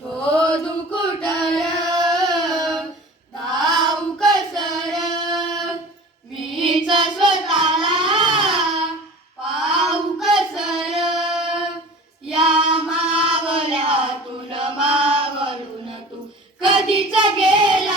शोधू मीच स्वतःला या मावल्यातून मावरून कधीच गेला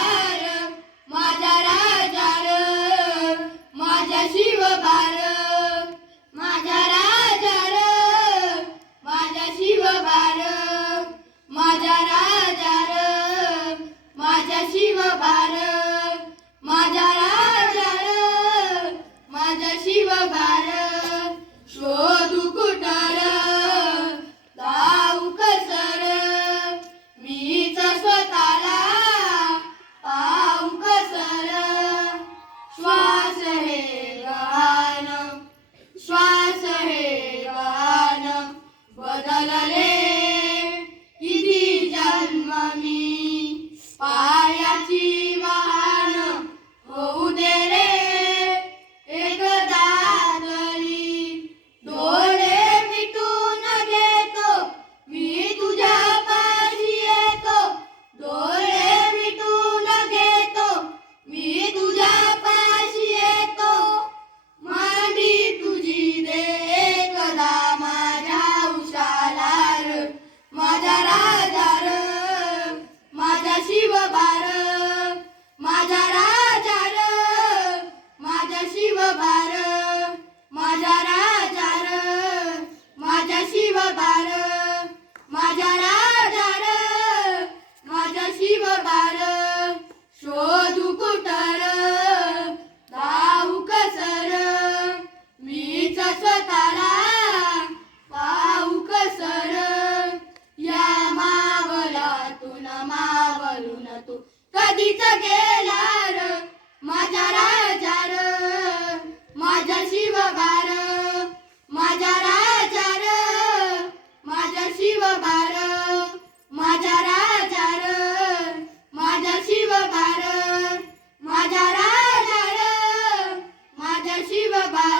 कधीच गेला र माझा राजा र माझा शिवबार माझा राजा र माझा शिवबार माझा राजा र माझा शिवबार माझा राजा र माझा शिवबार